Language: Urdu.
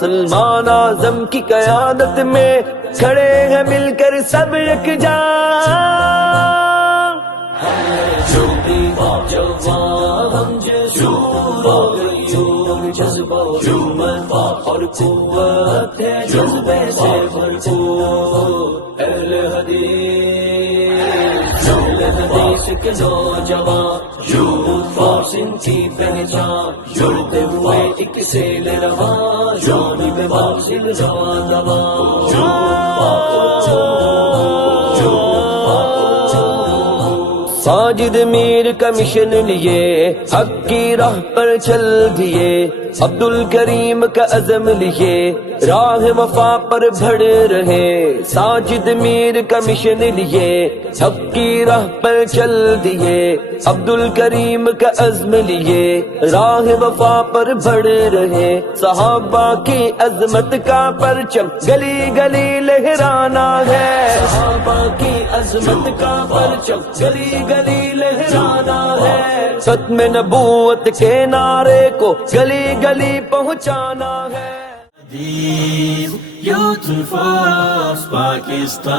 سلمان اعظم کی قیادت میں کھڑے ہیں مل کر سب یکجا، جذبہ ہمت اور قوت ہے جذبے سے بھرپور، اہل حدیث حدیث کے نوجوان یوتھ فورس ان کی پہچان، جڑتے ہوئے ایک سیل رواں جانب واصل رواں ساجد میر کا مشن لیے حق کی راہ پر چل دیے، عبد الکریم کا عزم لیے راہ وفا پر بڑھ رہے، ساجد میر کا مشن لیے حق کی راہ پر چل دیے، عبد الکریم کا عزم لیے راہ وفا پر بڑھ رہے، صحابہ کی عظمت کا پرچم گلی گلی لہرانا ہے، صحابہ کی عظمت کا پرچم گلی گلی لہرانا ہے، ختم نبوت کے نعرے کو گلی گلی پہنچانا ہے۔ Youth Force Pakistan